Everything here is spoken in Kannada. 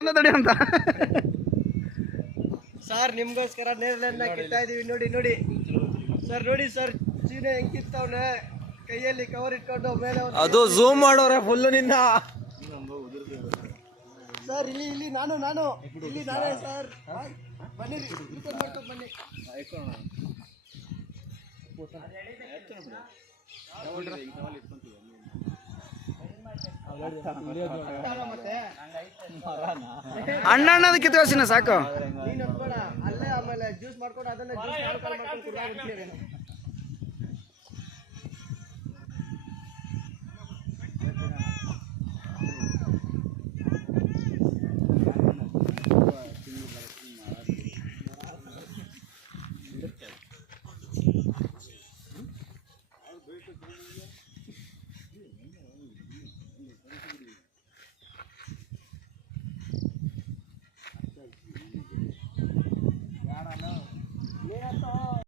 ತಡಿ ಅಂತ ಸರ್ ನಿಮ್ಗೋಸ್ಕರ ನೇರಳೆನ್ನ ಕಿತ್ತಾ ಇದೀವಿ. ನೋಡಿ ನೋಡಿ ಸರ್, ನೋಡಿ ಸರ್ ಚೀನೆ ಹೆಂಗ್ ಕಿತ್ತವನೆ, ಕೈಯಲ್ಲಿ ಕವರ್ ಇಟ್ಕೊಂಡು ಮೇಲೆ ಅದು ಝೂಮ್ ಮಾಡೋರೆ ಫುಲ್ ನಿನ್ನ. ಸರ್ ಇಲ್ಲಿ ಇಲ್ಲಿ ನಾನು ಇಲ್ಲಿ ನಾನೇ ಸರ್, ಬನ್ನಿ ಮಾಡ್ಕೊಂಡು ಬನ್ನಿ. ಅಣ್ಣ ಅನ್ನೋದು ಕಿತ್ಕೋಸಿನ ಸಾಕು. ನೀನು ಅಲ್ಲೇ ಆಮೇಲೆ ಜ್ಯೂಸ್ ಮಾಡ್ಕೊಂಡು ಅದನ್ನ ಜ್ಯೂಸ್ ಮಾಡ್ಕೊಂಡು